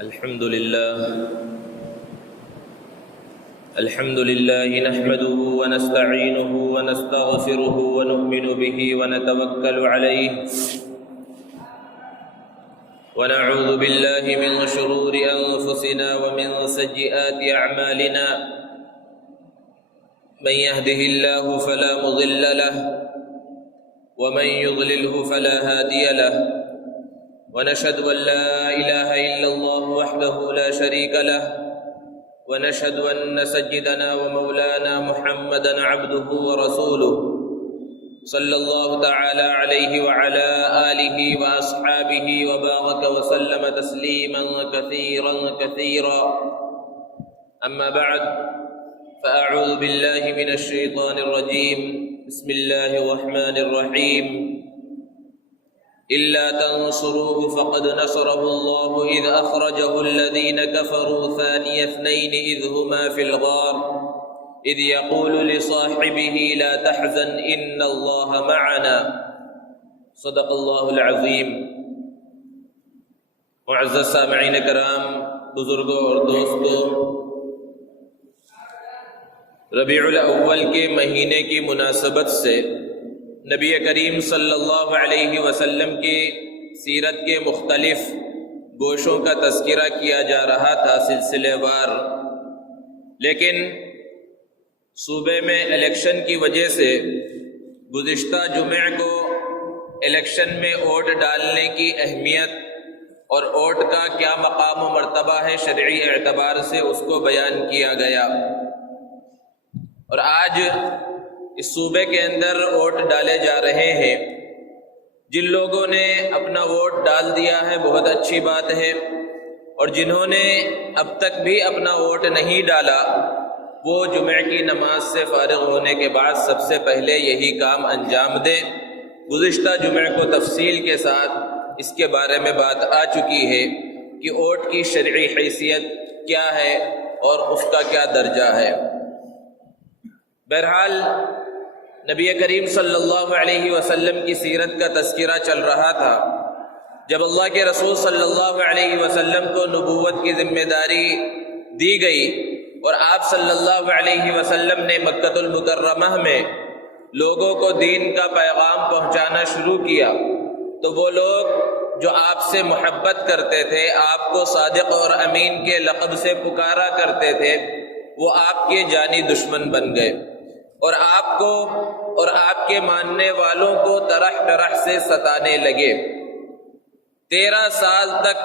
الحمد لله نحمده ونستعينه ونستغفره ونؤمن به ونتوكل عليه ونعوذ بالله من شرور أنفسنا ومن سيئات أعمالنا من يهده الله فلا مضل له ومن يضلله فلا هادي له ونشهد أن لا إله إلا الله وحده لا شريك له ونشهد أن سيدنا ومولانا محمدا عبده ورسوله صلى الله تعالى عليه وعلى آله وأصحابه وبارك وسلم تسليما كثيرا أما بعد فأعوذ بالله من الشيطان الرجيم بسم الله الرحمن الرحيم إلا تنصروه فقد نصره الله إذ أخرجه الذين كفروا ثاني اثنين إذ هما في الغار إذ يقول لصاحبه لا تحزن إن الله معنا صدق الله العظيم۔ معزز سامعین کرام، بزرگوں اور دوستوں، ربیع الاول کے مہینے کی مناسبت سے نبی کریم صلی اللہ علیہ وسلم کی سیرت کے مختلف گوشوں کا تذکرہ کیا جا رہا تھا سلسلے وار، لیکن صوبے میں الیکشن کی وجہ سے گزشتہ جمعہ کو الیکشن میں ووٹ ڈالنے کی اہمیت اور ووٹ کا کیا مقام و مرتبہ ہے شرعی اعتبار سے اس کو بیان کیا گیا، اور آج اس صوبے کے اندر ووٹ ڈالے جا رہے ہیں۔ جن لوگوں نے اپنا ووٹ ڈال دیا ہے بہت اچھی بات ہے، اور جنہوں نے اب تک بھی اپنا ووٹ نہیں ڈالا وہ جمعہ کی نماز سے فارغ ہونے کے بعد سب سے پہلے یہی کام انجام دیں۔ گزشتہ جمعہ کو تفصیل کے ساتھ اس کے بارے میں بات آ چکی ہے کہ ووٹ کی شرعی حیثیت کیا ہے اور اس کا کیا درجہ ہے۔ بہرحال نبی کریم صلی اللہ علیہ وسلم کی سیرت کا تذکرہ چل رہا تھا۔ جب اللہ کے رسول صلی اللہ علیہ وسلم کو نبوت کی ذمہ داری دی گئی اور آپ صلی اللہ علیہ وسلم نے مکہ المکرمہ میں لوگوں کو دین کا پیغام پہنچانا شروع کیا، تو وہ لوگ جو آپ سے محبت کرتے تھے، آپ کو صادق اور امین کے لقب سے پکارا کرتے تھے، وہ آپ کے جانی دشمن بن گئے، اور آپ کو اور آپ کے ماننے والوں کو طرح طرح سے ستانے لگے۔ 13 سال تک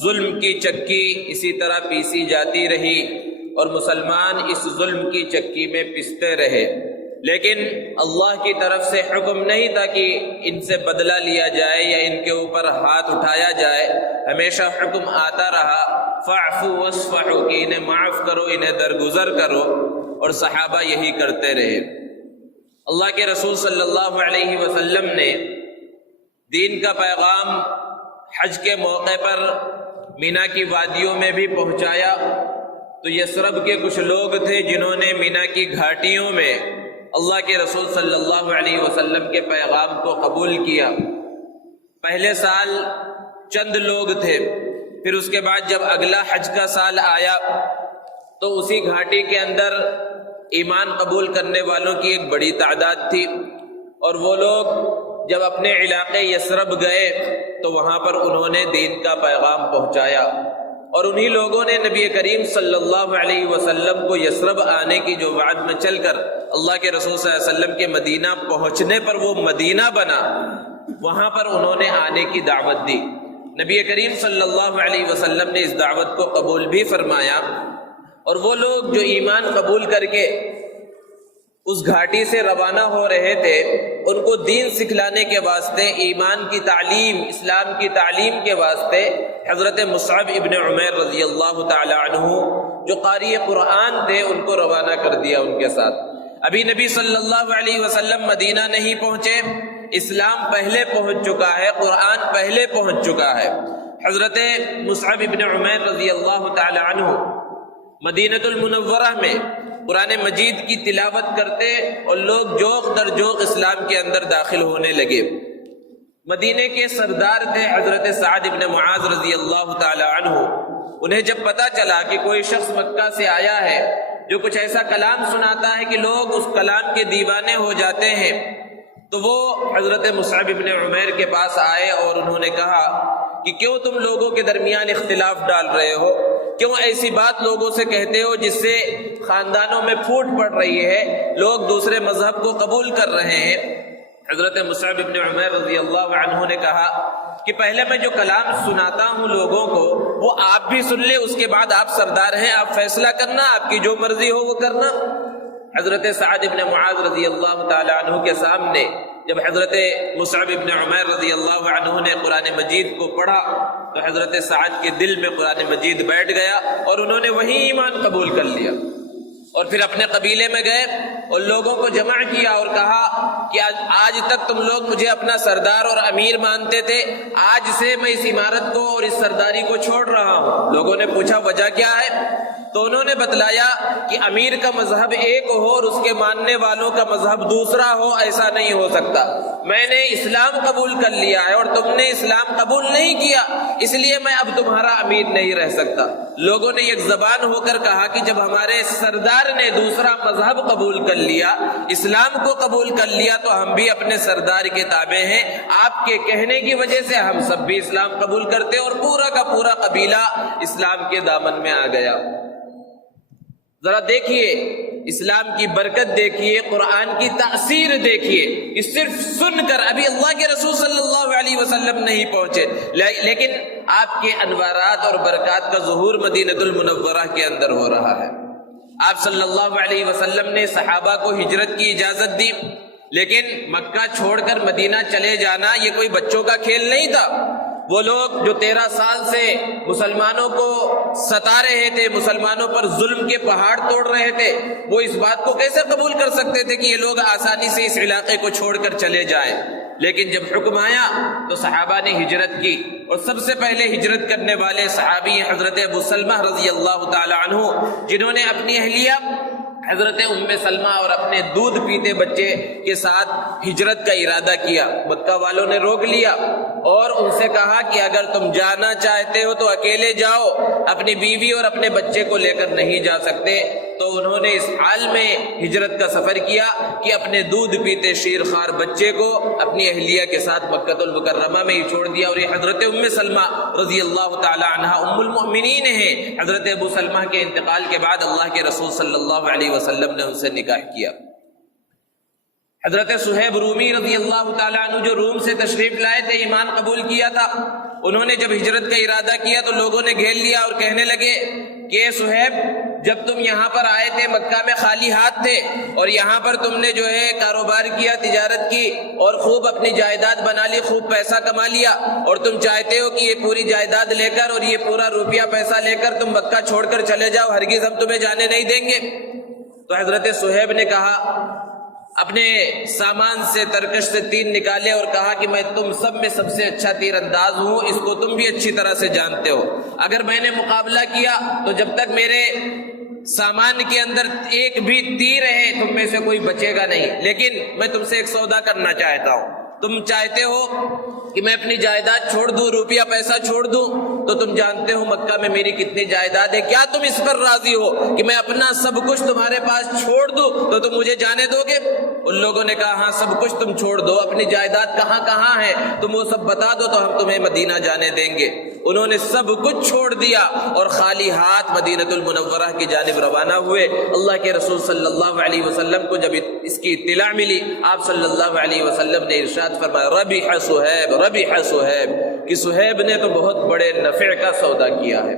ظلم کی چکی اسی طرح پیسی جاتی رہی اور مسلمان اس ظلم کی چکی میں پستے رہے، لیکن اللہ کی طرف سے حکم نہیں تھا کہ ان سے بدلہ لیا جائے یا ان کے اوپر ہاتھ اٹھایا جائے۔ ہمیشہ حکم آتا رہا فاعفوا واصفحوا، کہ انہیں معاف کرو، انہیں درگزر کرو، اور صحابہ یہی کرتے رہے۔ اللہ کے رسول صلی اللہ علیہ وسلم نے دین کا پیغام حج کے موقع پر مینا کی وادیوں میں بھی پہنچایا، تو یثرب کے کچھ لوگ تھے جنہوں نے مینا کی گھاٹیوں میں اللہ کے رسول صلی اللہ علیہ وسلم کے پیغام کو قبول کیا۔ پہلے سال چند لوگ تھے، پھر اس کے بعد جب اگلا حج کا سال آیا تو اسی گھاٹی کے اندر ایمان قبول کرنے والوں کی ایک بڑی تعداد تھی، اور وہ لوگ جب اپنے علاقے یثرب گئے تو وہاں پر انہوں نے دین کا پیغام پہنچایا، اور انہی لوگوں نے نبی کریم صلی اللہ علیہ وسلم کو یثرب آنے کی جو وعد میں چل کر اللہ کے رسول صلی اللہ علیہ وسلم کے مدینہ پہنچنے پر وہ مدینہ بنا، وہاں پر انہوں نے آنے کی دعوت دی۔ نبی کریم صلی اللہ علیہ وسلم نے اس دعوت کو قبول بھی فرمایا، اور وہ لوگ جو ایمان قبول کر کے اس گھاٹی سے روانہ ہو رہے تھے ان کو دین سکھلانے کے واسطے، ایمان کی تعلیم، اسلام کی تعلیم کے واسطے حضرت مصعب ابن عمیر رضی اللہ تعالی عنہ جو قاری قرآن تھے ان کو روانہ کر دیا ان کے ساتھ۔ ابھی نبی صلی اللہ علیہ وسلم مدینہ نہیں پہنچے، اسلام پہلے پہنچ چکا ہے، قرآن پہلے پہنچ چکا ہے۔ حضرت مصعب ابن عمیر رضی اللہ تعالی عنہ مدینہ المنورہ میں قرآن مجید کی تلاوت کرتے اور لوگ جوق در جوق اسلام کے اندر داخل ہونے لگے۔ مدینے کے سردار تھے حضرت سعد بن معاذ رضی اللہ تعالی عنہ، انہیں جب پتہ چلا کہ کوئی شخص مکہ سے آیا ہے جو کچھ ایسا کلام سناتا ہے کہ لوگ اس کلام کے دیوانے ہو جاتے ہیں، تو وہ حضرت مصعب ابن عمیر کے پاس آئے اور انہوں نے کہا کہ کیوں تم لوگوں کے درمیان اختلاف ڈال رہے ہو، کیوں ایسی بات لوگوں سے کہتے ہو جس سے خاندانوں میں پھوٹ پڑ رہی ہے، لوگ دوسرے مذہب کو قبول کر رہے ہیں۔ حضرت مصعب ابن عمیر رضی اللہ عنہ نے کہا کہ پہلے میں جو کلام سناتا ہوں لوگوں کو وہ آپ بھی سن لیں، اس کے بعد آپ سردار ہیں، آپ فیصلہ کرنا، آپ کی جو مرضی ہو وہ کرنا۔ حضرت سعد ابن معاذ رضی اللہ تعالی عنہ کے سامنے جب حضرت مصعب ابن عمیر رضی اللہ عنہ نے قرآن مجید کو پڑھا تو حضرت سعد کے دل میں قرآن مجید بیٹھ گیا اور انہوں نے وہی ایمان قبول کر لیا، اور پھر اپنے قبیلے میں گئے اور لوگوں کو جمع کیا اور کہا کہ آج تک تم لوگ مجھے اپنا سردار اور امیر مانتے تھے، آج سے میں اس عمارت کو اور اس سرداری کو چھوڑ رہا ہوں۔ لوگوں نے پوچھا وجہ کیا ہے؟ تو انہوں نے بتلایا کہ امیر کا مذہب ایک ہو اور اس کے ماننے والوں کا مذہب دوسرا ہو، ایسا نہیں ہو سکتا۔ میں نے اسلام قبول کر لیا ہے اور تم نے اسلام قبول نہیں کیا، اس لیے میں اب تمہارا امیر نہیں رہ سکتا۔ لوگوں نے ایک زبان ہو کر کہا کہ جب ہمارے سردار نے دوسرا مذہب قبول کر لیا، اسلام کو قبول کر لیا، تو ہم بھی اپنے سردار کے تابع ہیں۔ آپ کے کہنے کی وجہ سے ہم سب بھی اسلام قبول کرتے اور پورا کا پورا قبیلہ اسلام کے دامن میں آ گیا۔ ذرا دیکھیے اسلام کی برکت، دیکھیے قرآن کی تاثیر، دیکھیے کہ صرف سن کر ابھی اللہ کے رسول صلی اللہ علیہ وسلم نہیں پہنچے، لیکن آپ کے انوارات اور برکات کا ظہور مدینہ المنورہ کے اندر ہو رہا ہے۔ آپ صلی اللہ علیہ وسلم نے صحابہ کو ہجرت کی اجازت دی، لیکن مکہ چھوڑ کر مدینہ چلے جانا یہ کوئی بچوں کا کھیل نہیں تھا۔ وہ لوگ جو 13 سال سے مسلمانوں کو ستا رہے تھے، مسلمانوں پر ظلم کے پہاڑ توڑ رہے تھے، وہ اس بات کو کیسے قبول کر سکتے تھے کہ یہ لوگ آسانی سے اس علاقے کو چھوڑ کر چلے جائیں؟ لیکن جب حکم آیا تو صحابہ نے ہجرت کی، اور سب سے پہلے ہجرت کرنے والے صحابی حضرت ابو سلمہ رضی اللہ تعالی عنہ، جنہوں نے اپنی اہلیہ حضرت ام سلمہ اور اپنے دودھ پیتے بچے کے ساتھ ہجرت کا ارادہ کیا۔ مکہ والوں نے روک لیا اور ان سے کہا کہ اگر تم جانا چاہتے ہو تو اکیلے جاؤ، اپنی بیوی اور اپنے بچے کو لے کر نہیں جا سکتے۔ تو انہوں نے اس حال میں ہجرت کا سفر کیا کہ اپنے دودھ پیتے شیر خوار بچے کو اپنی اہلیہ کے ساتھ مکہ المکرمہ میں ہی چھوڑ دیا، اور یہ حضرت ام سلمہ رضی اللہ تعالی عنہا ام المؤمنین ہیں۔ حضرت ابو سلمہ کے انتقال کے بعد اللہ کے رسول صلی اللہ علیہ وسلم نے ان سے نکاح کیا۔ حضرت صہیب رومی رضی اللہ تعالیٰ عنہ جو روم سے تشریف لائے تھے، ایمان قبول کیا تھا، انہوں نے جب ہجرت کا ارادہ کیا تو لوگوں نے گھیر لیا اور کہنے لگے کہ صہیب، جب تم یہاں پر آئے تھے مکہ میں خالی ہاتھ تھے، اور یہاں پر تم نے جو ہے کاروبار کیا، تجارت کی، اور خوب اپنی جائیداد بنا لی، خوب پیسہ کما لیا، اور تم چاہتے ہو کہ یہ پوری جائیداد لے کر اور یہ پورا روپیہ پیسہ لے کر تم مکہ چھوڑ کر چلے جاؤ، ہرگز ہم تمہیں جانے نہیں دیں گے۔ تو حضرت صہیب نے کہا، اپنے سامان سے ترکش سے تیر نکالے اور کہا کہ میں تم سب میں سب سے اچھا تیر انداز ہوں، اس کو تم بھی اچھی طرح سے جانتے ہو، اگر میں نے مقابلہ کیا تو جب تک میرے سامان کے اندر ایک بھی تیر ہے تم میں سے کوئی بچے گا نہیں۔ لیکن میں تم سے ایک سودا کرنا چاہتا ہوں، تم چاہتے ہو کہ میں اپنی جائیداد چھوڑ دوں، روپیہ پیسہ چھوڑ دوں، تو تم جانتے ہو مکہ میں میری کتنی جائیداد ہے، کیا تم اس پر راضی ہو کہ میں اپنا سب کچھ تمہارے پاس چھوڑ دوں تو تم مجھے جانے دو گے؟ ان لوگوں نے کہا ہاں سب کچھ تم چھوڑ دو، اپنی جائیداد کہاں کہاں ہے تم وہ سب بتا دو تو ہم تمہیں مدینہ جانے دیں گے۔ انہوں نے سب کچھ چھوڑ دیا اور خالی ہاتھ مدینہ المنورہ کی جانب روانہ ہوئے۔ اللہ کے رسول صلی اللہ علیہ وسلم کو جب اس کی اطلاع ملی، آپ صلی اللہ علیہ وسلم نے ارشاد فرمایا، ربح صہیب، ربح صہیب، کہ صہیب نے تو بہت بڑے نفع کا سودا کیا ہے۔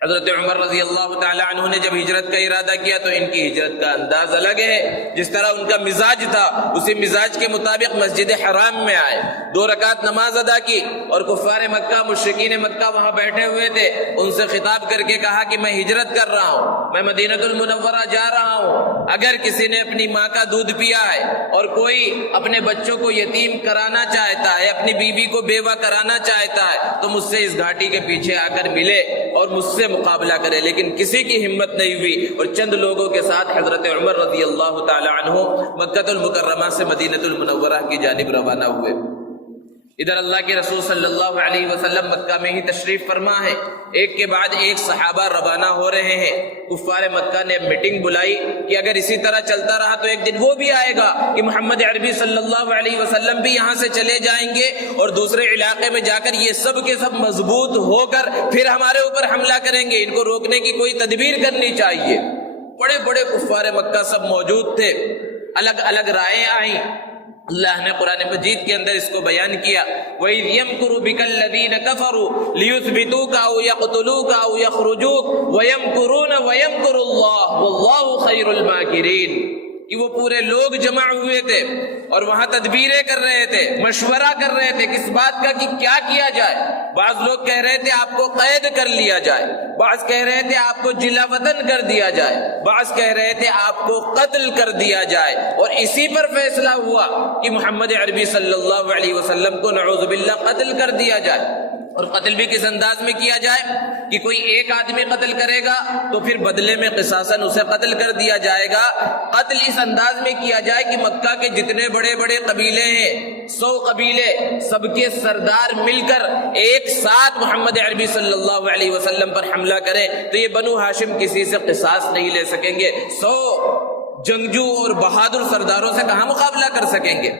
حضرت عمر رضی اللہ تعالی عنہ نے جب ہجرت کا ارادہ کیا تو ان کی ہجرت کا انداز الگ ہے، جس طرح ان کا مزاج تھا اسی مزاج کے مطابق مسجد حرام میں آئے، 2 رکعت نماز ادا کی، اور کفار مکہ، مشرکین مکہ وہاں بیٹھے ہوئے تھے، ان سے خطاب کر کے کہا کہ میں ہجرت کر رہا ہوں، میں مدینہ المنورہ جا رہا ہوں، اگر کسی نے اپنی ماں کا دودھ پیا ہے اور کوئی اپنے بچوں کو یتیم کرانا چاہتا ہے، اپنی بیوی کو بیوہ کرانا چاہتا ہے، تو مجھ سے اس گھاٹی کے پیچھے آ کر ملے اور مجھ سے مقابلہ کرے۔ لیکن کسی کی ہمت نہیں ہوئی اور چند لوگوں کے ساتھ حضرت عمر رضی اللہ تعالی عنہ مکہ المکرمہ سے مدینہ المنورہ کی جانب روانہ ہوئے۔ ادھر اللہ کے رسول صلی اللہ علیہ وسلم مکہ میں ہی تشریف فرما ہے، ایک کے بعد ایک صحابہ روانہ ہو رہے ہیں۔ کفار مکہ نے میٹنگ بلائی کہ اگر اسی طرح چلتا رہا تو ایک دن وہ بھی آئے گا کہ محمد عربی صلی اللہ علیہ وسلم بھی یہاں سے چلے جائیں گے اور دوسرے علاقے میں جا کر یہ سب کے سب مضبوط ہو کر پھر ہمارے اوپر حملہ کریں گے، ان کو روکنے کی کوئی تدبیر کرنی چاہیے۔ بڑے بڑے کفار مکہ سب موجود تھے، الگ الگ رائے آئیں۔ اللہ نے قرآن مجید کے اندر اس کو بیان کیا، وَإِذْ يَمْكُرُ بِكَ الَّذِينَ كَفَرُوا لِيُثْبِتُوكَ أَوْ يَقْتُلُوكَ أَوْ يَخْرُجُوكَ وَيَمْكُرُونَ وَيَمْكُرُ اللَّهُ وَاللَّهُ خَيْرُ الْمَاكِرِينَ، کہ وہ پورے لوگ جمع ہوئے تھے اور وہاں تدبیریں کر رہے تھے، مشورہ کر رہے تھے کس بات کا کہ کیا کیا جائے۔ بعض لوگ کہہ رہے تھے آپ کو قید کر لیا جائے، بعض کہہ رہے تھے آپ کو جلا وطن کر دیا جائے، بعض کہہ رہے تھے آپ کو قتل کر دیا جائے، اور اسی پر فیصلہ ہوا کہ محمد عربی صلی اللہ علیہ وسلم کو نعوذ باللہ قتل کر دیا جائے۔ اور قتل بھی کس انداز میں کیا جائے کہ کوئی ایک آدمی قتل کرے گا تو پھر بدلے میں قصاصاً اسے قتل کر دیا جائے گا۔ قتل اس انداز میں کیا جائے کہ مکہ کے جتنے بڑے بڑے قبیلے ہیں، 100 قبیلے، سب کے سردار مل کر ایک ساتھ محمد عربی صلی اللہ علیہ وسلم پر حملہ کریں تو یہ بنو ہاشم کسی سے قصاص نہیں لے سکیں گے۔ 100 جنگجو اور بہادر سرداروں سے کہاں مقابلہ کر سکیں گے؟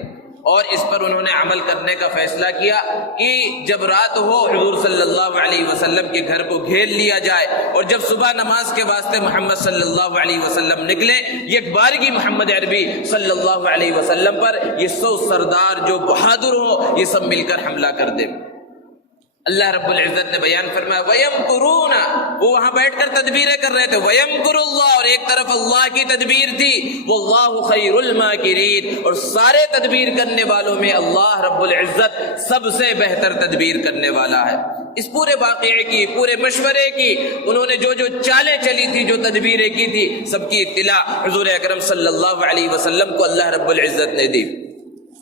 اور اس پر انہوں نے عمل کرنے کا فیصلہ کیا کہ جب رات ہو حضور صلی اللہ علیہ وسلم کے گھر کو گھیر لیا جائے، اور جب صبح نماز کے واسطے محمد صلی اللہ علیہ وسلم نکلے، یک بارگی محمد عربی صلی اللہ علیہ وسلم پر یہ 100 سردار جو بہادر ہوں یہ سب مل کر حملہ کر دیں۔ اللہ رب العزت نے بیان فرمایا وَيَمْكُرُونَ، وہ وہاں بیٹھ کر تدبیریں کر رہے تھے، وَيَمْكُرُ اللَّهُ، اور ایک طرف اللہ کی تدبیر تھی، وَاللَّهُ خَيْرُ الْمَاكِرِينَ، اور سارے تدبیر کرنے والوں میں اللہ رب العزت سب سے بہتر تدبیر کرنے والا ہے۔ اس پورے واقعے کی، پورے مشورے کی، انہوں نے جو جو چالیں چلی تھی، جو تدبیریں کی تھی، سب کی اطلاع حضور اکرم صلی اللہ علیہ وسلم کو اللہ رب العزت نے دی۔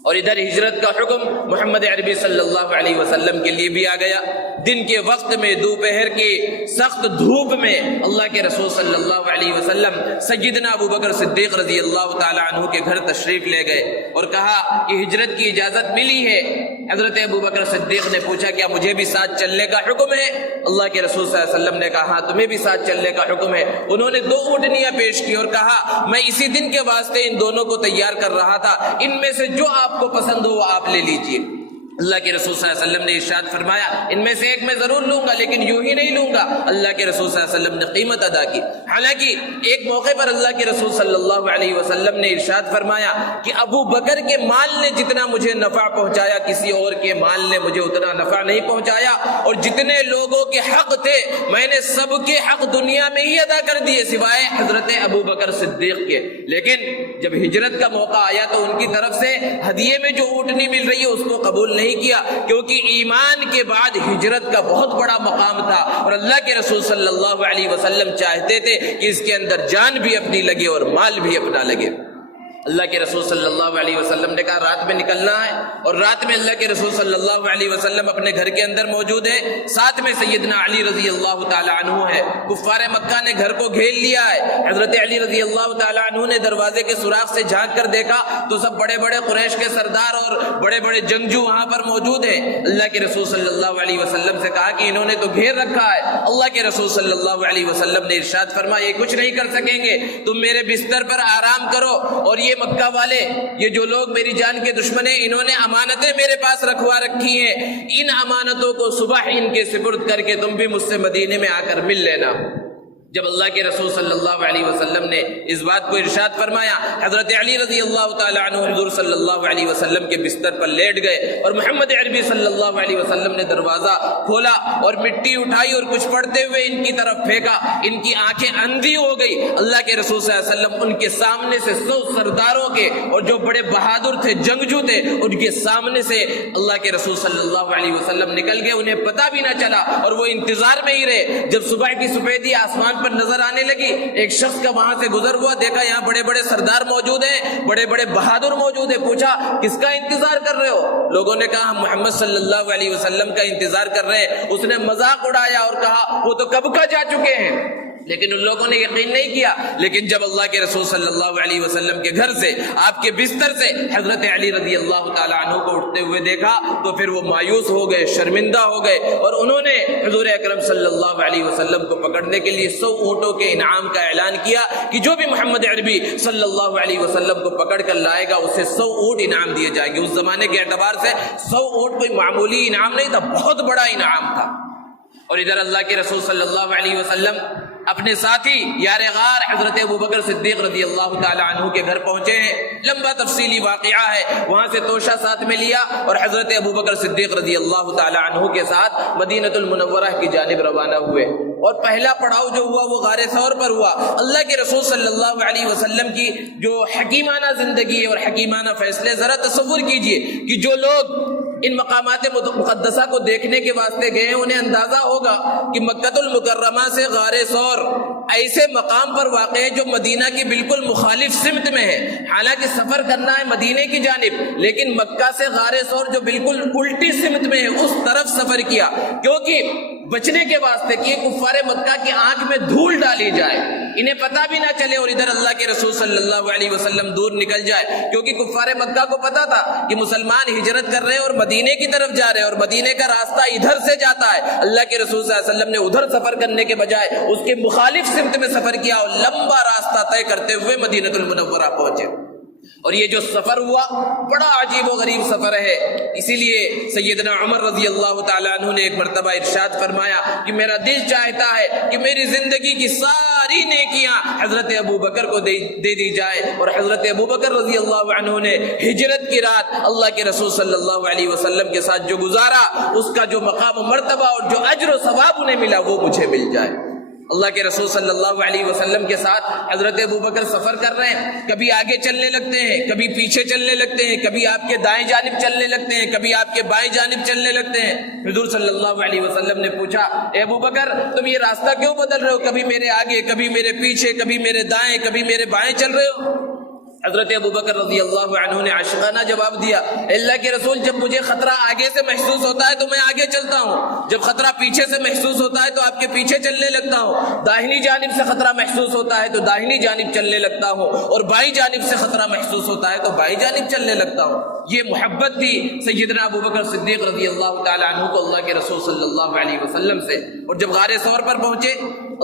اور ادھر ہجرت کا حکم محمد عربی صلی اللہ علیہ وسلم کے لیے بھی آ گیا۔ دن کے وقت میں، دوپہر کی سخت دھوپ میں، اللہ کے رسول صلی اللہ علیہ وسلم سیدنا ابو بکر صدیق رضی اللہ تعالی عنہ کے گھر تشریف لے گئے اور کہا کہ ہجرت کی اجازت ملی ہے۔ حضرت ابو بکر صدیق نے پوچھا کیا مجھے بھی ساتھ چلنے کا حکم ہے؟ اللہ کے رسول صلی اللہ علیہ وسلم نے کہا ہاں تمہیں بھی ساتھ چلنے کا حکم ہے۔ انہوں نے 2 اونٹنیاں پیش کی اور کہا میں اسی دن کے واسطے ان دونوں کو تیار کر رہا تھا، ان میں سے جو آپ کو پسند ہو وہ آپ لے لیجئے۔ اللہ کے رسول صلی اللہ علیہ وسلم نے ارشاد فرمایا ان میں سے ایک میں ضرور لوں گا لیکن یوں ہی نہیں لوں گا۔ اللہ کے رسول صلی اللہ علیہ وسلم نے قیمت ادا کی۔ حالانکہ ایک موقع پر اللہ کے رسول صلی اللہ علیہ وسلم نے ارشاد فرمایا کہ ابو بکر کے مال نے جتنا مجھے نفع پہنچایا کسی اور کے مال نے مجھے اتنا نفع نہیں پہنچایا، اور جتنے لوگوں کے حق تھے میں نے سب کے حق دنیا میں ہی ادا کر دیے سوائے حضرت ابو بکر صدیق کے۔ لیکن جب ہجرت کا موقع آیا تو ان کی طرف سے ہدیے میں جو اونٹنی مل رہی ہے اس کو قبول نہیں کیا، کیونکہ ایمان کے بعد ہجرت کا بہت بڑا مقام تھا، اور اللہ کے رسول صلی اللہ علیہ وسلم چاہتے تھے کہ اس کے اندر جان بھی اپنی لگے اور مال بھی اپنا لگے۔ اللہ کے رسول صلی اللہ علیہ وسلم نے کہا رات میں نکلنا ہے، اور رات میں اللہ کے رسول صلی اللہ علیہ وسلم اپنے گھر کے اندر موجود ہے، ساتھ میں سیدنا علی رضی اللہ تعالی عنہ ہے۔ کفار مکہ نے گھر کو گھیر لیا ہے۔ حضرت علی رضی اللہ تعالی عنہ نے دروازے کے سوراخ سے جھانک کر دیکھا تو سب بڑے بڑے قریش کے سردار اور بڑے بڑے جنگجو وہاں پر موجود ہیں۔ اللہ کے رسول صلی اللہ علیہ وسلم سے کہا کہ انہوں نے تو گھیر رکھا ہے۔ اللہ کے رسول صلی اللہ علیہ وسلم نے ارشاد فرمایا یہ کچھ نہیں کر سکیں گے، تم میرے بستر پر آرام کرو، اور یہ مکہ والے، یہ جو لوگ میری جان کے دشمن ہیں، انہوں نے امانتیں میرے پاس رکھوا رکھی ہیں، ان امانتوں کو صبح ان کے سپرد کر کے تم بھی مجھ سے مدینے میں آ کر مل لینا۔ جب اللہ کے رسول صلی اللہ علیہ وسلم نے اس بات کو ارشاد فرمایا، حضرت علی رضی اللہ تعالی عنہ حضور صلی اللہ علیہ وسلم کے بستر پر لیٹ گئے، اور محمد عربی صلی اللہ علیہ وسلم نے دروازہ کھولا اور مٹی اٹھائی اور کچھ پڑھتے ہوئے ان کی طرف پھینکا۔ ان کی آنکھیں اندھی ہو گئی۔ اللہ کے رسول صلی اللہ علیہ وسلم ان کے سامنے سے 100 سرداروں کے، اور جو بڑے بہادر تھے، جنگجو تھے، ان کے سامنے سے اللہ کے رسول صلی اللہ علیہ وسلم نکل گئے، انہیں پتہ بھی نہ چلا، اور وہ انتظار میں ہی رہے۔ جب صبح کی سفیدی آسمان پر نظر آنے لگی، ایک شخص کا وہاں سے گزر ہوا، دیکھا یہاں بڑے بڑے سردار موجود ہیں، بڑے بڑے بہادر موجود ہیں، پوچھا کس کا انتظار کر رہے ہو؟ لوگوں نے کہا ہم محمد صلی اللہ علیہ وسلم کا انتظار کر رہے ہیں۔ اس نے مذاق اڑایا اور کہا وہ تو کب کا جا چکے ہیں۔ لیکن ان لوگوں نے یقین نہیں کیا. لیکن جب اللہ کے رسول صلی اللہ علیہ وسلم کے گھر سے, آپ کے بستر سے حضرت علی رضی اللہ تعالیٰ عنہ کو اٹھتے ہوئے دیکھا تو پھر وہ مایوس ہو گئے, شرمندہ ہو گئے, اور انہوں نے حضور اکرم صلی اللہ علیہ وسلم کو پکڑنے کے لیے 100 اونٹوں کے انعام کا اعلان کیا کہ جو بھی محمد عربی صلی اللہ علیہ وسلم کو پکڑ کر لائے گا اسے 100 اونٹ انعام دیے جائیں گے. اس زمانے کے اعتبار سے 100 اونٹ کوئی معمولی انعام نہیں تھا, بہت بڑا انعام تھا. اور ادھر اللہ کے رسول صلی اللہ علیہ وسلم اپنے ساتھی یار غار حضرت ابوبکر صدیق رضی اللہ تعالی عنہ کے گھر پہنچے ہیں. لمبا تفصیلی واقعہ ہے. وہاں سے توشہ ساتھ میں لیا اور حضرت ابوبکر صدیق رضی اللہ تعالی عنہ کے ساتھ مدینۃ المنورہ کی جانب روانہ ہوئے. اور پہلا پڑاؤ جو ہوا وہ غار ثور پر ہوا. اللہ کے رسول صلی اللہ علیہ وسلم کی جو حکیمانہ زندگی اور حکیمانہ فیصلے, ذرا تصور کیجئے کہ جو لوگ ان مقامات مقدسہ کو دیکھنے کے واسطے گئے ہیں انہیں اندازہ ہوگا کہ مکۃ المکرمہ سے غار ثور ایسے مقام پر واقع ہے جو مدینہ کی بالکل مخالف سمت میں ہے. حالانکہ سفر کرنا ہے مدینے کی جانب, لیکن مکہ سے غار ثور جو بالکل الٹی سمت میں ہے اس طرف سفر کیا, کیونکہ بچنے کے واسطے کہ کفار مکہ کی آنکھ میں دھول ڈالی جائے, انہیں پتہ بھی نہ چلے, اور ادھر اللہ کے رسول صلی اللہ علیہ وسلم دور نکل جائے. کیونکہ کفار مکہ کو پتہ تھا کہ مسلمان ہجرت کر رہے ہیں اور مدینے کی طرف جا رہے ہیں, اور مدینے کا راستہ ادھر سے جاتا ہے. اللہ کے رسول صلی اللہ علیہ وسلم نے ادھر سفر کرنے کے بجائے اس کے مخالف سمت میں سفر کیا اور لمبا راستہ طے کرتے ہوئے مدینۃ المنورہ پہنچے. اور یہ جو سفر ہوا بڑا عجیب و غریب سفر ہے. اسی لیے سیدنا عمر رضی اللہ تعالیٰ عنہ نے ایک مرتبہ ارشاد فرمایا کہ میرا دل چاہتا ہے کہ میری زندگی کی ساری نیکیاں حضرت ابوبکر کو دے دی جائے. اور حضرت ابوبکر رضی اللہ عنہ نے ہجرت کی رات اللہ کے رسول صلی اللہ علیہ وسلم کے ساتھ جو گزارا, اس کا جو مقام و مرتبہ اور جو اجر و ثواب انہیں ملا وہ مجھے مل جائے. اللہ کے رسول صلی اللہ علیہ وسلم کے ساتھ حضرت ابوبکر سفر کر رہے ہیں, کبھی آگے چلنے لگتے ہیں, کبھی پیچھے چلنے لگتے ہیں, کبھی آپ کے دائیں جانب چلنے لگتے ہیں, کبھی آپ کے بائیں جانب چلنے لگتے ہیں. حضور صلی اللہ علیہ وسلم نے پوچھا, اے ابوبکر تم یہ راستہ کیوں بدل رہے ہو, کبھی میرے آگے, کبھی میرے پیچھے, کبھی میرے دائیں, کبھی میرے بائیں چل رہے ہو؟ حضرت ابوبکر رضی اللہ عنہ نے عاشقانہ جواب دیا, اللہ کے رسول جب مجھے خطرہ آگے سے محسوس ہوتا ہے تو میں آگے چلتا ہوں, جب خطرہ پیچھے سے محسوس ہوتا ہے تو آپ کے پیچھے چلنے لگتا ہوں, داہنی جانب سے خطرہ محسوس ہوتا ہے تو داہنی جانب چلنے لگتا ہوں, اور بائیں جانب سے خطرہ محسوس ہوتا ہے تو بائیں جانب چلنے لگتا ہوں. یہ محبت تھی سیدنا ابوبکر صدیق رضی اللہ تعالی عنہ کو اللہ کے رسول صلی اللہ علیہ وسلم سے. اور جب غار ثور پر پہنچے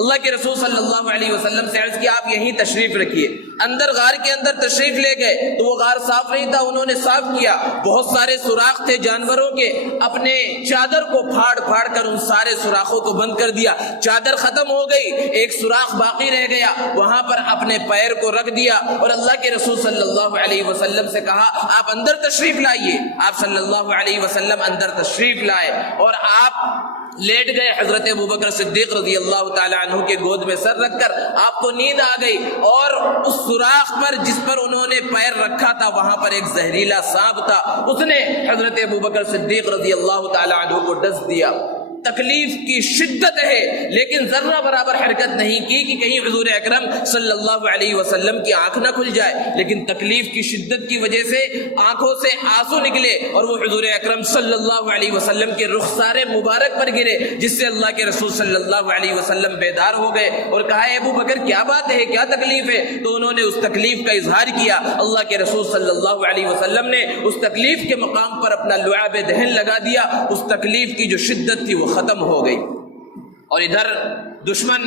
اللہ کے رسول صلی اللہ علیہ وسلم سے عرض کیا آپ یہیں تشریف رکھیے. اندر غار کے اندر تشریف لے گئے تو وہ غار صاف نہیں تھا, انہوں نے صاف کیا. بہت سارے سوراخ تھے جانوروں کے, اپنے چادر کو پھاڑ پھاڑ کر ان سارے سوراخوں کو بند کر دیا. چادر ختم ہو گئی, ایک سوراخ باقی رہ گیا, وہاں پر اپنے پیر کو رکھ دیا اور اللہ کے رسول صلی اللہ علیہ وسلم سے کہا آپ اندر تشریف لائیے. آپ صلی اللہ علیہ وسلم اندر تشریف لائے اور آپ لیٹ گئے. حضرت ابوبکر صدیق رضی اللہ تعالی عنہ کے گود میں سر رکھ کر آپ کو نیند آ گئی, اور اس سوراخ پر جس پر انہوں نے پیر رکھا تھا وہاں پر ایک زہریلا سانپ تھا, اس نے حضرت ابوبکر صدیق رضی اللہ تعالی عنہ کو ڈس دیا. تکلیف کی شدت ہے لیکن ذرہ برابر حرکت نہیں کی کہ کہیں حضور اکرم صلی اللہ علیہ وسلم کی آنکھ نہ کھل جائے, لیکن تکلیف کی شدت کی وجہ سے آنکھوں سے آنسو نکلے اور وہ حضور اکرم صلی اللہ علیہ وسلم کے رخسار مبارک پر گرے, جس سے اللہ کے رسول صلی اللہ علیہ وسلم بیدار ہو گئے اور کہا اے ابو بکر کیا بات ہے, کیا تکلیف ہے؟ تو انہوں نے اس تکلیف کا اظہار کیا. اللہ کے رسول صلی اللہ علیہ وسلم نے اس تکلیف کے مقام پر اپنا لعاب دہن لگا دیا. اس تکلیف کی جو شدت تھی وہ ختم ہو گئی. اور ادھر دشمن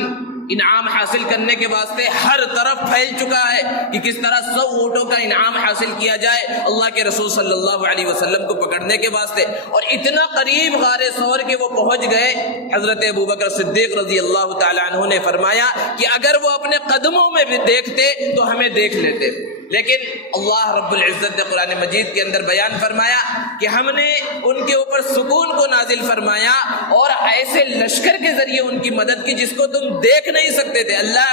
انعام حاصل کرنے کے واسطے ہر طرف پھیل چکا ہے کہ کس طرح 100 اونٹوں کا انعام حاصل کیا جائے اللہ کے رسول صلی اللہ علیہ وسلم کو پکڑنے کے واسطے. اور اتنا قریب غار ثور کے وہ پہنچ گئے, حضرت ابوبکر صدیق رضی اللہ تعالی عنہ نے فرمایا کہ اگر وہ اپنے قدموں میں بھی دیکھتے تو ہمیں دیکھ لیتے, لیکن اللہ رب العزت نے قرآن مجید کے اندر بیان فرمایا کہ ہم نے ان کے اوپر سکون کو نازل فرمایا اور ایسے لشکر کے ذریعے ان کی مدد کی جس کو تم دیکھ نہیں سکتے تھے. اللہ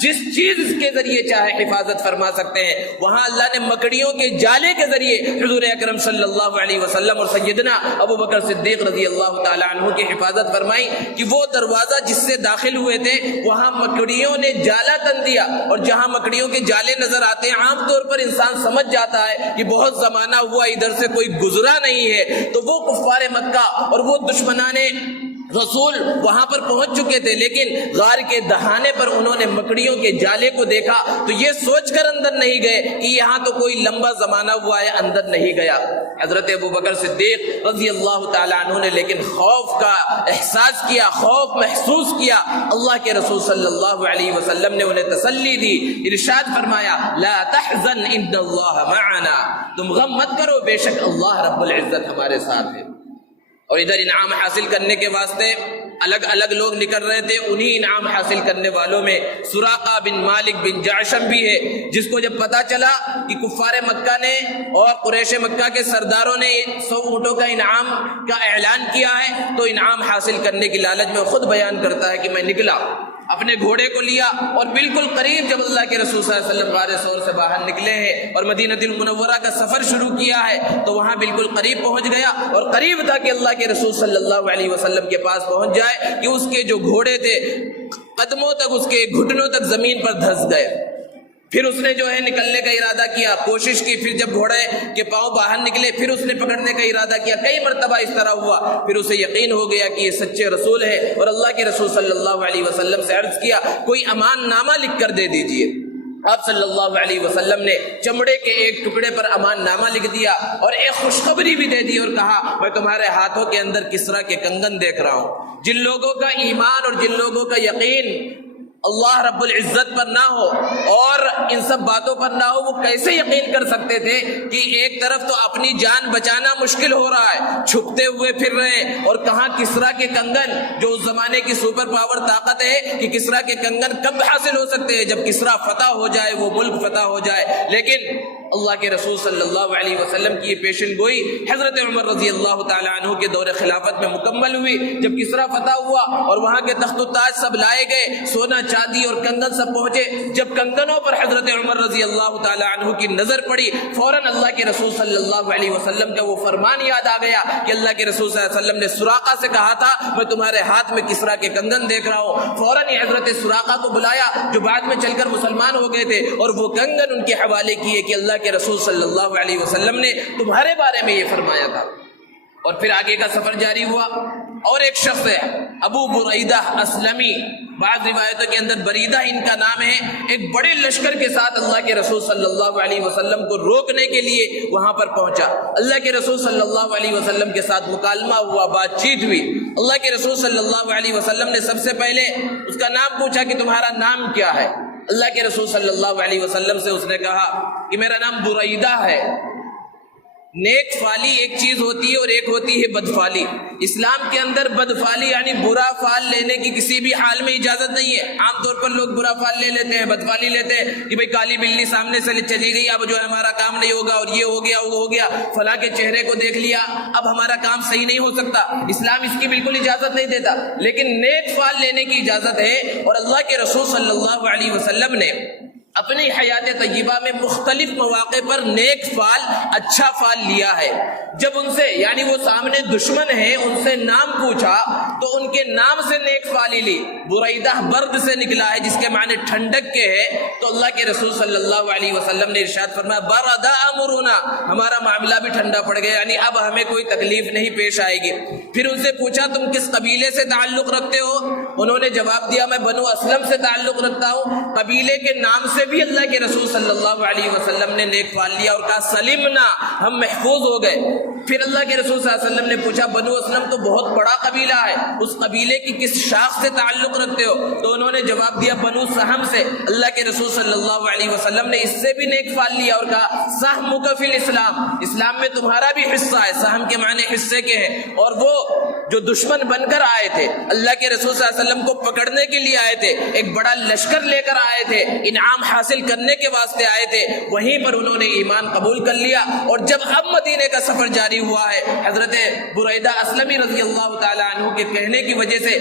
جس چیز کے ذریعے چاہے حفاظت فرما سکتے ہیں, وہاں اللہ نے مکڑیوں کے جالے کے ذریعے حضور اکرم صلی اللہ علیہ وسلم اور سیدنا ابو بکر صدیق رضی اللہ تعالی عنہ کی حفاظت فرمائی کہ وہ دروازہ جس سے داخل ہوئے تھے وہاں مکڑیوں نے جالا تن دیا, اور جہاں مکڑیوں کے جالے نظر آتے ہیں عام طور پر انسان سمجھ جاتا ہے کہ بہت زمانہ ہوا ادھر سے کوئی گزرا نہیں ہے, تو وہ کفار مکہ اور وہ دشمنان رسول وہاں پر پہنچ چکے تھے، لیکن غار کے دہانے پر انہوں نے مکڑیوں کے جالے کو دیکھا تو یہ سوچ کر اندر نہیں گئے کہ یہاں تو کوئی لمبا زمانہ ہوا ہے، اندر نہیں گیا حضرت ابوبکر صدیق رضی اللہ تعالیٰ عنہ نے لیکن خوف کا احساس کیا، خوف محسوس کیا۔ اللہ کے رسول صلی اللہ علیہ وسلم نے انہیں تسلی دی، ارشاد فرمایا لا تحزن ان اللہ معنا، تم غم مت کرو، بے شک اللہ رب العزت ہمارے ساتھ ہے۔ اور ادھر انعام حاصل کرنے کے واسطے الگ الگ لوگ نکل رہے تھے، انہی انعام حاصل کرنے والوں میں سراقہ بن مالک بن جعشم بھی ہے، جس کو جب پتا چلا کہ کفار مکہ نے اور قریش مکہ کے سرداروں نے 100 اونٹوں کا انعام کا اعلان کیا ہے تو انعام حاصل کرنے کی لالچ میں خود بیان کرتا ہے کہ میں نکلا، اپنے گھوڑے کو لیا اور بالکل قریب جب اللہ کے رسول صلی اللہ علیہ وسلم غار ثور سے باہر نکلے ہیں اور مدینہ المنورہ کا سفر شروع کیا ہے تو وہاں بالکل قریب پہنچ گیا، اور قریب تھا کہ اللہ کے رسول صلی اللہ علیہ وسلم کے پاس پہنچ جائے کہ اس کے جو گھوڑے تھے قدموں تک، اس کے گھٹنوں تک زمین پر دھس گئے۔ پھر اس نے جو ہے نکلنے کا ارادہ کیا، کوشش کی، پھر جب گھوڑے کے پاؤں باہر نکلے پھر اس نے پکڑنے کا ارادہ کیا، کئی مرتبہ اس طرح ہوا، پھر اسے یقین ہو گیا کہ یہ سچے رسول ہے اور اللہ کے رسول صلی اللہ علیہ وسلم سے عرض کیا کوئی امان نامہ لکھ کر دے دیجئے۔ آپ صلی اللہ علیہ وسلم نے چمڑے کے ایک ٹکڑے پر امان نامہ لکھ دیا اور ایک خوشخبری بھی دے دی اور کہا میں تمہارے ہاتھوں کے اندر کسرا کے کنگن دیکھ رہا ہوں۔ جن لوگوں کا ایمان اور جن لوگوں کا یقین اللہ رب العزت پر نہ ہو اور ان سب باتوں پر نہ ہو، وہ کیسے یقین کر سکتے تھے کہ ایک طرف تو اپنی جان بچانا مشکل ہو رہا ہے، چھپتے ہوئے پھر رہے ہیں، اور کہاں کسرا کے کنگن جو اس زمانے کی سپر پاور طاقت ہے کہ کسرا کے کنگن کب حاصل ہو سکتے ہیں؟ جب کسرا فتح ہو جائے، وہ ملک فتح ہو جائے۔ لیکن اللہ کے رسول صلی اللہ علیہ وسلم کی یہ پیشن گوئی حضرت عمر رضی اللہ تعالیٰ عنہ کے دور خلافت میں مکمل ہوئی، جب کسرا فتح ہوا اور وہاں کے تخت و تاج سب لائے گئے، سونا چاندی اور کنگن سب پہنچے، جب کنگنوں پر حضرت عمر رضی اللہ تعالیٰ عنہ کی نظر پڑی فوراً اللہ کے رسول صلی اللہ علیہ وسلم کا وہ فرمان یاد آ گیا کہ اللہ کے رسول صلی اللہ علیہ وسلم نے سراقہ سے کہا تھا میں تمہارے ہاتھ میں کسرا کے کنگن دیکھ رہا ہوں۔ فوراً ہی حضرت سراقہ کو بلایا جو بعد میں چل کر مسلمان ہو گئے تھے، اور وہ کنگن ان کے حوالے کیے کہ اللہ کے رسول صلی اللہ علیہ وسلم نے تمہارے بارے میں یہ فرمایا تھا۔ اور پھر آگے کا سفر جاری ہوا، اور ایک شخص ہے ابو بریدہ اسلمی، بعض روایتوں کے اندر بریدہ ان کا نام ہے، ایک بڑے لشکر کے ساتھ اللہ کے رسول صلی اللہ علیہ وسلم کو روکنے کے لیے وہاں پر پہنچا۔ اللہ کے رسول صلی اللہ علیہ وسلم کے ساتھ مکالمہ ہوا، بات چیت ہوئی۔ اللہ کے رسول صلی اللہ علیہ وسلم نے سب سے پہلے اس کا نام پوچھا کہ تمہارا نام کیا ہے؟ اللہ کے رسول صلی اللہ علیہ وسلم سے اس نے کہا کہ میرا نام بریدہ ہے۔ نیک فالی ایک چیز ہوتی ہے اور ایک ہوتی ہے بدفالی۔ اسلام کے اندر بدفالی یعنی برا فال لینے کی کسی بھی حال میں اجازت نہیں ہے۔ عام طور پر لوگ برا فال لے لیتے ہیں، بدفالی لیتے ہیں کہ بھئی کالی بلی سامنے سے چلی گئی، اب جو ہے ہمارا کام نہیں ہوگا، اور یہ ہو گیا وہ ہو گیا، فلاں کے چہرے کو دیکھ لیا اب ہمارا کام صحیح نہیں ہو سکتا۔ اسلام اس کی بالکل اجازت نہیں دیتا، لیکن نیک فال لینے کی اجازت ہے، اور اللہ کے رسول صلی اللہ علیہ وسلم نے اپنی حیات طیبہ میں مختلف مواقع پر نیک فال، اچھا فال لیا ہے۔ جب ان سے یعنی وہ سامنے دشمن ہیں ان سے نام پوچھا تو ان کے نام سے نیک فالی لی۔ بریدہ برد سے نکلا ہے جس کے معنی ٹھنڈک کے ہے، تو اللہ کے رسول صلی اللہ علیہ وسلم نے ارشاد فرمایا برد امرنا، ہمارا معاملہ بھی ٹھنڈا پڑ گیا، یعنی اب ہمیں کوئی تکلیف نہیں پیش آئے گی۔ پھر ان سے پوچھا تم کس قبیلے سے تعلق رکھتے ہو؟ انہوں نے جواب دیا میں بنو اسلم سے تعلق رکھتا ہوں۔ قبیلے کے نام سے بھی اللہ کے رسول صلی اللہ علیہ وسلم نے نیک فال لیا اور کہا سلمنا، ہم محفوظ ہو گئے۔ پھر اللہ کے رسول صلی اللہ علیہ وسلم نے پوچھا بنو اسلم تو بہت بڑا قبیلہ ہے، اس قبیلے کی کس شاخ سے تعلق رکھتے ہو؟ تو انہوں نے جواب دیا بنو سہم سے۔ اللہ کے رسول صلی اللہ علیہ وسلم نے اس سے بھی نیک فال لیا اور کہا سہمک فی الاسلام، اسلام میں تمہارا بھی حصہ ہے۔ سہم کے معنی حصے کے ہیں، اور وہ جو دشمن بن کر آئے تھے اللہ کے رسول صلی اللہ علیہ وسلم کو پکڑنے کے لیے آئے تھے، ایک بڑا لشکر لے کر آئے تھے، انعام حاصل کرنے کے واسطے آئے تھے، وہیں پر انہوں نے ایمان قبول کر لیا۔ اور جب اب مدینے کا سفر جاری ہوا ہے، حضرت بریدہ اسلمی رضی اللہ تعالی عنہ کے کہنے کی وجہ سے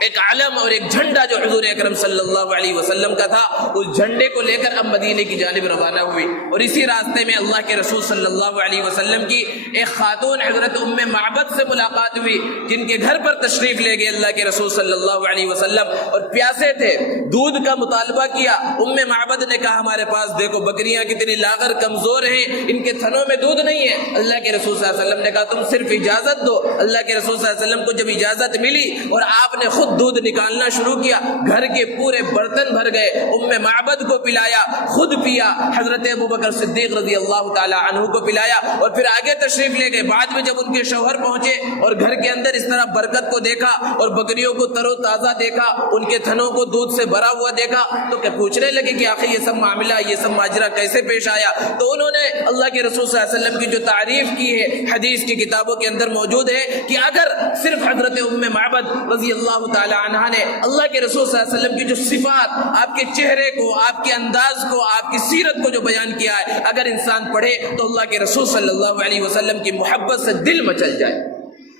ایک علم اور ایک جھنڈا جو حضور اکرم صلی اللہ علیہ وسلم کا تھا، اس جھنڈے کو لے کر اب مدینے کی جانب روانہ ہوئی۔ اور اسی راستے میں اللہ کے رسول صلی اللہ علیہ وسلم کی ایک خاتون حضرت ام معبد سے ملاقات ہوئی، جن کے گھر پر تشریف لے گئے اللہ کے رسول صلی اللہ علیہ وسلم، اور پیاسے تھے، دودھ کا مطالبہ کیا۔ ام معبد نے کہا ہمارے پاس دیکھو بکریاں کتنی لاغر کمزور ہیں، ان کے تھنوں میں دودھ نہیں ہے۔ اللہ کے رسول صلی اللہ علیہ وسلم نے کہا تم صرف اجازت دو۔ اللہ کے رسول صلی اللہ علیہ وسلم کو جب اجازت ملی اور آپ نے خود دودھ نکالنا شروع کیا، گھر کے پورے برتن بھر گئے، ام معبد کو پلایا، خود پیا، حضرت ابوبکر صدیق رضی اللہ تعالی عنہ کو پلایا، اور پھر آگے تشریف لے گئے۔ بعد میں جب ان کے شوہر پہنچے اور گھر کے اندر اس طرح برکت کو دیکھا اور بکریوں کو تر و تازہ دیکھا، ان کے تھنوں کو دودھ سے بھرا ہوا دیکھا، تو کہ پوچھنے لگے کہ آخر یہ سب معاملہ، یہ سب ماجرا کیسے پیش آیا؟ تو انہوں نے اللہ کے رسول صلی اللہ علیہ وسلم کی جو تعریف کی ہے حدیث کی کتابوں کے اندر موجود ہے کہ اگر صرف حضرت ام معبد رضی اللہ تعالی عنہا نے اللہ کے رسول صلی اللہ علیہ وسلم کی جو صفات، آپ کے چہرے کو، آپ کے انداز کو، آپ کی سیرت کو جو بیان کیا ہے، اگر انسان پڑھے تو اللہ کے رسول صلی اللہ علیہ وسلم کی محبت سے دل مچل جائے۔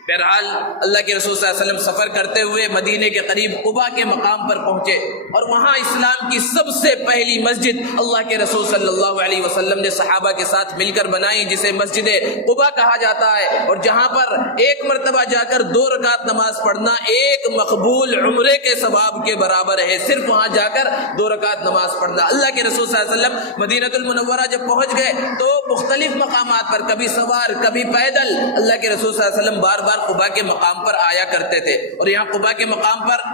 بہرحال اللہ کے رسول صلی اللہ علیہ وسلم سفر کرتے ہوئے مدینے کے قریب قباء کے مقام پر پہنچے، اور وہاں اسلام کی سب سے پہلی مسجد اللہ کے رسول صلی اللہ علیہ وسلم نے صحابہ کے ساتھ مل کر بنائی، جسے مسجد قباء کہا جاتا ہے، اور جہاں پر ایک مرتبہ جا کر 2 رکعت نماز پڑھنا ایک مقبول عمرے کے ثواب کے برابر ہے۔ صرف وہاں جا کر 2 رکعت نماز پڑھنا۔ اللہ کے رسول صلی اللہ علیہ وسلم مدینہ المنورہ جب پہنچ گئے تو مختلف مقامات پر، کبھی سوار کبھی پیدل، اللہ کے رسول صلی اللہ علیہ وسلم بار بار قباء کے مقام پر آیا کرتے تھے، اور یہاں قباء کے مقام پر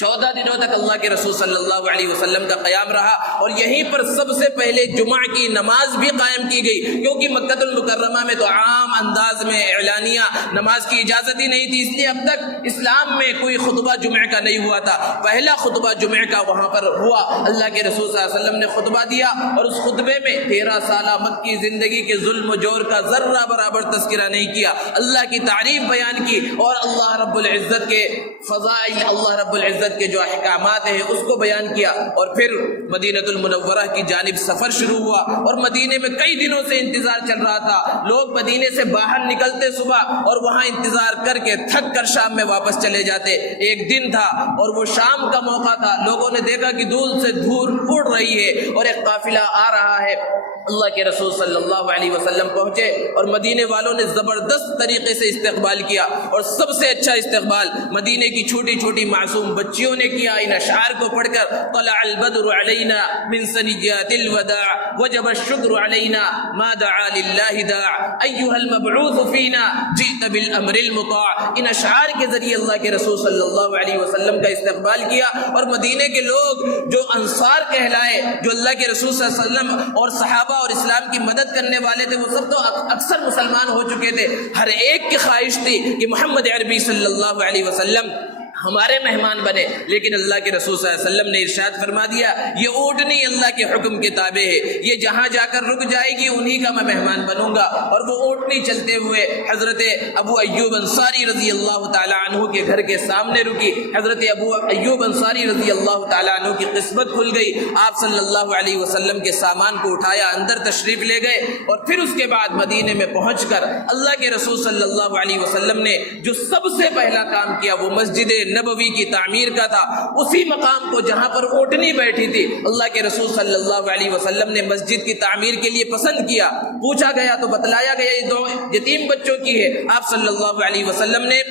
14 دنوں تک اللہ کے رسول صلی اللہ علیہ وسلم کا قیام رہا، اور یہیں پر سب سے پہلے جمعہ کی نماز بھی قائم کی گئی، کیونکہ مکہ المکرمہ میں تو عام انداز میں اعلانیہ نماز کی اجازت ہی نہیں تھی، اس لیے اب تک اسلام میں کوئی خطبہ جمعہ کا نہیں ہوا تھا۔ پہلا خطبہ جمعہ کا وہاں پر ہوا، اللہ کے رسول صلی اللہ علیہ وسلم نے خطبہ دیا، اور اس خطبے میں 13 سالہ مکی زندگی کے ظلم و جور کا ذرہ برابر تذکرہ نہیں کیا، اللہ کی تعریف بیان کی، اور اللہ رب العزت کے فضائل، اللہ رب العزت کے جو احکامات ہیں اس کو بیان کیا، اور پھر مدینہ المنورہ کی جانب سفر شروع ہوا، اور مدینے میں کئی دنوں سے انتظار چل رہا تھا۔ لوگ مدینے سے باہر نکلتے صبح اور وہاں انتظار کر کے تھک کر شام میں واپس چلے جاتے۔ ایک دن تھا اور وہ شام کا موقع تھا، لوگوں نے دیکھا کہ دور سے دھول اڑ رہی ہے اور ایک قافلہ آ رہا ہے۔ اللہ کے رسول صلی اللہ علیہ وسلم پہنچے، اور مدینے والوں نے زبردست طریقے سے استقبال کیا، اور سب سے اچھا استقبال مدینے کی چھوٹی چھوٹی معصوم بچیوں نے کیا۔ ان اشعار کو پڑھ کر طلع البدر علینا من ثنیات الوداع وجب الشکر علینا ما دعا للہ داع ایها المبعوث فینا جئت بالامر المطاع۔ ان اشعار کے ذریعے اللہ کے رسول صلی اللہ علیہ وسلم کا استقبال کیا، اور مدینے کے لوگ جو انصار کہلائے، جو اللہ کے رسول صلی اللہ علیہ وسلم اور صحابہ اور اسلام کی مدد کرنے والے تھے، وہ سب تو اکثر مسلمان ہو چکے تھے۔ ہر ایک کی خواہش تھی کہ محمد عربی صلی اللہ علیہ وسلم ہمارے مہمان بنے، لیکن اللہ کے رسول صلی اللہ علیہ وسلم نے ارشاد فرما دیا یہ اونٹنی اللہ کے حکم کے تابع ہے، یہ جہاں جا کر رک جائے گی انہی کا میں مہمان بنوں گا۔ اور وہ اونٹنی چلتے ہوئے حضرت ابو ایوب انصاری رضی اللہ تعالی عنہ کے گھر کے سامنے رکی۔ حضرت ابو ایوب انصاری رضی اللہ تعالی عنہ کی قسمت کھل گئی، آپ صلی اللہ علیہ وسلم کے سامان کو اٹھایا، اندر تشریف لے گئے، اور پھر اس کے بعد مدینے میں پہنچ کر اللہ کے رسول صلی اللہ علیہ وسلم نے جو سب سے پہلا کام کیا وہ مسجد نبوی کی تعمیر کا تھا۔ اسی مقام کو جہاں پر اونٹنی بیٹھی تھی اللہ کے رسول صلی اللہ علیہ وسلم نے مسجد کی تعمیر کے لیے پسند کیا۔ پوچھا گیا تو بتلایا گیا یہ 2 یتیم بچوں کی ہے۔ آپ صلی اللہ علیہ وسلم نے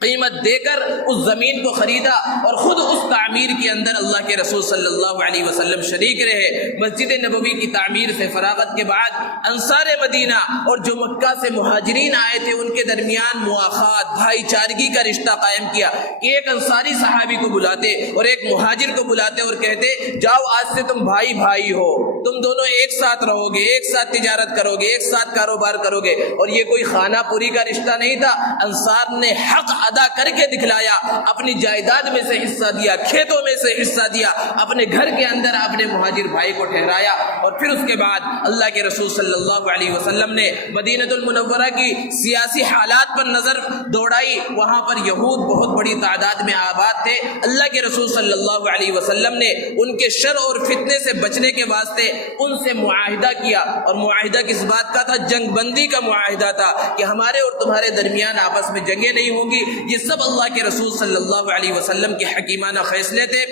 قیمت دے کر اس زمین کو خریدا، اور خود اس تعمیر کے اندر اللہ کے رسول صلی اللہ علیہ وسلم شریک رہے۔ مسجد نبوی کی تعمیر سے فراغت کے بعد انصار مدینہ اور جو مکہ سے مہاجرین آئے تھے ان کے درمیان مواخات، بھائی چارگی کا رشتہ قائم کیا۔ ایک انصاری صحابی کو بلاتے اور ایک مہاجر کو بلاتے اور کہتے جاؤ آج سے تم بھائی بھائی ہو، تم دونوں ایک ساتھ رہو گے، ایک ساتھ تجارت کرو گے، ایک ساتھ کاروبار کرو گے۔ اور یہ کوئی خانہ پوری کا رشتہ نہیں تھا، انصار نے حق ادا کر کے دکھلایا، اپنی جائیداد میں سے حصہ دیا، کھیتوں میں سے حصہ دیا، اپنے گھر کے اندر اپنے مہاجر بھائی کو ٹھہرایا۔ اور پھر اس کے بعد اللہ کے رسول صلی اللہ علیہ وسلم نے مدینہ المنورہ کی سیاسی حالات پر نظر دوڑائی، وہاں پر یہود بہت بڑی تعداد میں آباد تھے۔ اللہ کے رسول صلی اللہ علیہ وسلم نے ان کے شر اور فتنے سے بچنے کے واسطے ان سے معاہدہ کیا، اور معاہدہ کس بات کا تھا؟ جنگ بندی کا معاہدہ تھا کہ ہمارے اور تمہارے درمیان آپس میں جنگیں نہیں ہوں گی، یہ سب اللہ کے رسول صلی اللہ علیہ وسلم کے حکیمانہ فیصلے تھے۔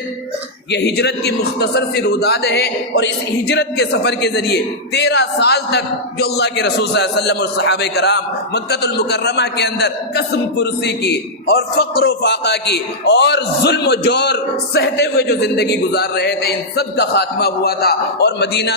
یہ ہجرت کی مختصر سی روداد ہے، اور اس ہجرت کے سفر کے ذریعے 13 سال تک جو اللہ کے رسول صلی اللہ علیہ وسلم اور صحابہ کرام مکہ المکرمہ کے اندر قسم پرسی کی اور فقر و فاقہ کی اور ظلم و جور سہتے ہوئے جو زندگی گزار رہے تھے، ان سب کا خاتمہ ہوا تھا، اور مدینہ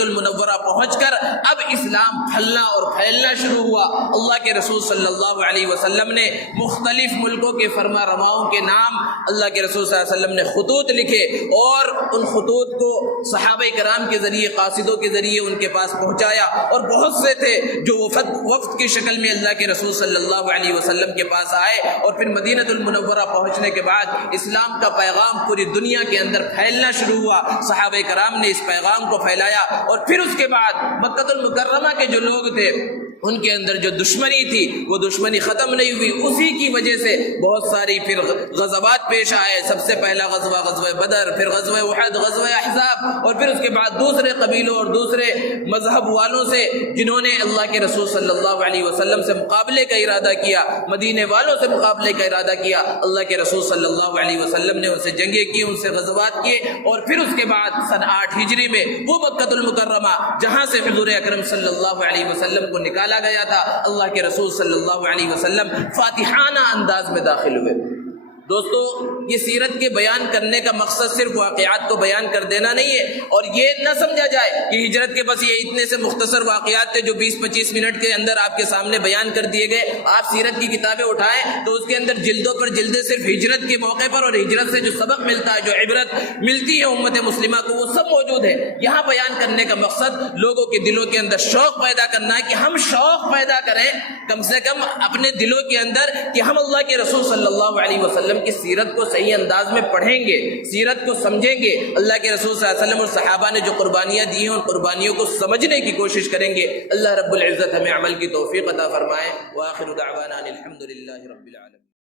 المنورہ پہنچ کر اب اسلام پھلنا اور پھیلنا شروع ہوا۔ اللہ کے رسول صلی اللہ علیہ وسلم نے مختلف ملکوں کے فرما رواؤں کے نام اللہ کے رسول صلی اللہ علیہ وسلم نے خطوط لکھے، اور ان خطوط کو صحابہ کرام کے ذریعے، قاصدوں کے ذریعے ان کے پاس پہنچایا، اور بہت سے تھے جو وفد کی شکل میں اللہ کے رسول صلی اللہ علیہ وسلم کے پاس آئے، اور پھر مدینہ المنورہ پہنچنے کے بعد اسلام کا پیغام پوری دنیا کے اندر پھیلنا شروع ہوا۔ صحابہ کرام نے اس پیغام کو پھیلایا، اور پھر اس کے بعد مکہ المکرمہ کے جو لوگ تھے ان کے اندر جو دشمنی تھی وہ دشمنی ختم نہیں ہوئی، اسی کی وجہ سے بہت ساری پھر غزوات پیش آئے۔ سب سے پہلا غزوہ بدر، پھر غزوہ احد، غزوہ احزاب، اور پھر اس کے بعد دوسرے قبیلوں اور دوسرے مذہب والوں سے جنہوں نے اللہ کے رسول صلی اللہ علیہ وسلم سے مقابلے کا ارادہ کیا، مدینے والوں سے مقابلے کا ارادہ کیا، اللہ کے رسول صلی اللہ علیہ وسلم نے ان سے جنگیں کی، ان سے غزوات کیے، اور پھر اس کے بعد سن 8 ہجری میں وہ مکہ المکرمہ جہاں سے حضور اکرم صلی اللہ علیہ وسلم کو نکالا گیا تھا، اللہ کے رسول صلی اللہ علیہ وسلم فاتحانہ انداز میں داخل ہوئے۔ دوستو، یہ سیرت کے بیان کرنے کا مقصد صرف واقعات کو بیان کر دینا نہیں ہے، اور یہ نہ سمجھا جائے کہ ہجرت کے بس یہ اتنے سے مختصر واقعات تھے جو 20-25 منٹ کے اندر آپ کے سامنے بیان کر دیے گئے۔ آپ سیرت کی کتابیں اٹھائیں تو اس کے اندر جلدوں پر جلدیں صرف ہجرت کے موقع پر اور ہجرت سے جو سبق ملتا ہے، جو عبرت ملتی ہے امت مسلمہ کو، وہ سب موجود ہے۔ یہاں بیان کرنے کا مقصد لوگوں کے دلوں کے اندر شوق پیدا کرنا ہے، کہ ہم شوق پیدا کریں کم سے کم اپنے دلوں کے اندر، کہ ہم اللہ کے رسول صلی اللہ علیہ وسلم کی سیرت کو صحیح انداز میں پڑھیں گے، سیرت کو سمجھیں گے، اللہ کے رسول صلی اللہ علیہ وسلم اور صحابہ نے جو قربانیاں دی ہیں ان قربانیوں کو سمجھنے کی کوشش کریں گے۔ اللہ رب العزت ہمیں عمل کی توفیق عطا فرمائے۔ وآخر دعوانا الحمدللہ رب العالمین۔